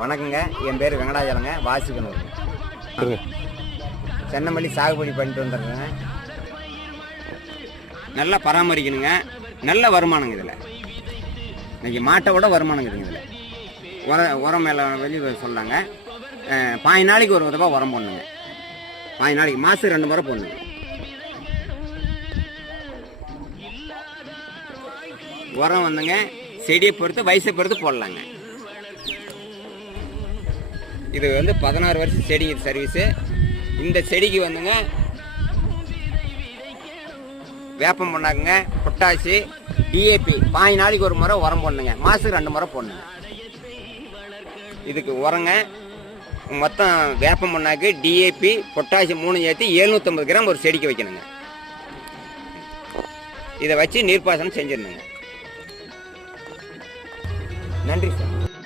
வணக்கங்க. என் பேர் வெங்கடாஜலங்க. வாசிக்கணும். சென்னமல்லி சாகுபடி பண்ணிட்டு வந்துடுறேங்க. நல்லா பராமரிக்கணுங்க. நல்ல வருமானங்க இதில். இன்னைக்கு மாட்டை விட வருமானங்க இதில். உர உரம் மேலே வெளியே சொல்லாங்க. பாய் நாளைக்கு ஒரு தடவை உரம் போடணுங்க. பாய் நாளைக்கு மாதம் ரெண்டு முறை போடணுங்க. உரம் வந்துங்க. செடியை பொறுத்து வயசை பொறுத்து போடலாங்க. இது வந்து பதினாறு வருஷம் செடி சர்வீஸு இந்த செடிக்கு வந்துங்க வேப்பம் பண்ணாக்குங்க பொட்டாசி டிஏபி பாய் நாளைக்கு ஒரு முறை உரம் போடணுங்க. மாதத்துக்கு ரெண்டு முறை போடணுங்க. இதுக்கு உரங்க மொத்தம் வேப்பம் பண்ணாக்கு டிஏபி பொட்டாசி மூணு சேர்த்து எழுநூற்றம்பது கிராம் ஒரு செடிக்கு வைக்கணுங்க. இதை வச்சு நீர்ப்பாசனம் செஞ்சிடணுங்க. நன்றி சார்.